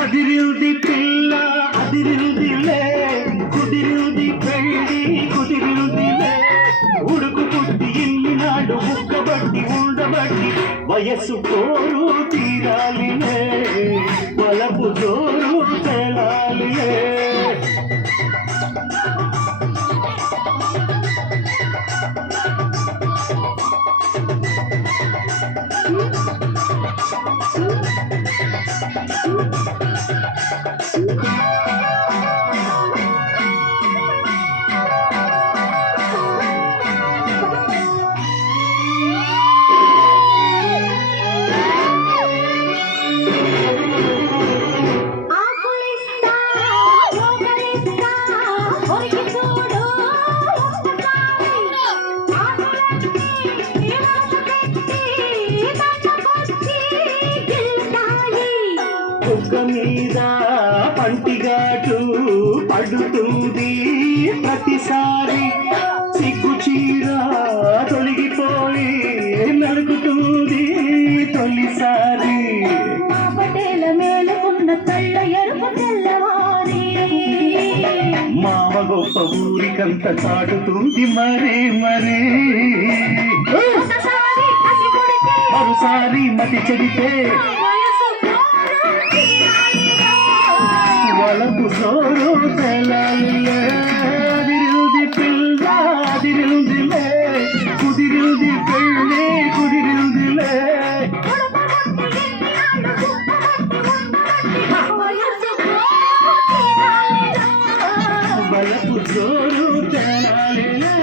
అదిరింది పిల్ల అదిరిందిలే, కుదిరింది పెళ్ళి కుదిరిందిలే, ఉడుకు పుట్టి ఇన్ని నాడు ముక్కబట్టి ఉండబట్టి వయస్సు కోరు తీరాలిలే, వలపు జోరు తేలాలిలే. కుక్క మీద పంటిగాటు పడుతుంది ప్రతిసారి, సిగ్గు చీర తొలగిపోయి నలుగుతుంది తొలిసారి. పటేల మేలుకున్న తల్ల ఎరుపు తెల్లవారి, మామ గొప్ప ఊరికంత చాటుతుంది మరీ మరీ. మరోసారి మతి చెడితే వలపు సోరు తెలాలిలే. అదిరింది పిల్ల అదిరిందిలే, కుదిరింది పెళ్ళి కుదిరిందిలే, వలపు జోరు తెలాలిలే.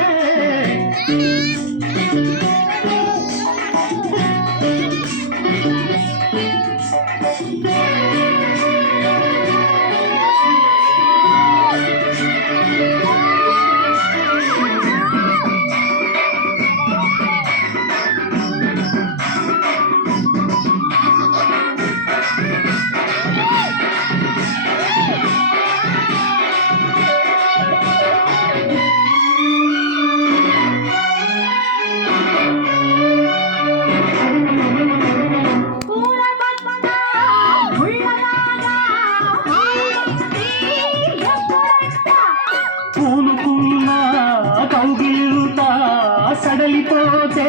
సడలిపోతే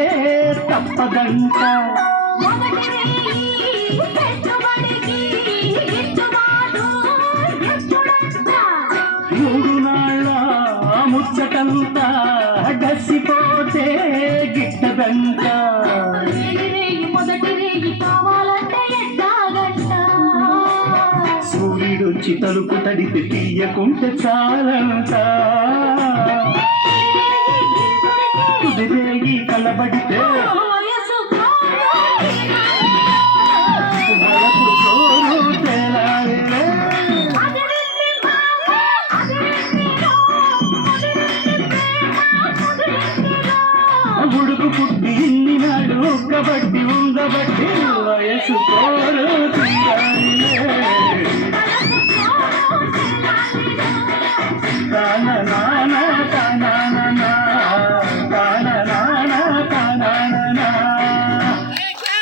తప్పదంట, మూడు నాళ్ళ ముచ్చటంతా గసిపోతే గిట్టదంట. సూర్యుడొచ్చి తలుపు తడిపి తీయకుంటే చాలంట, కుదిరేగి కలబడితే వలపు జోరు తేలాలిలే. ఉడుకు పుట్టి ఇన్ని నాడు ఒక్కబట్టి ఉండబట్టి వయసు కోరు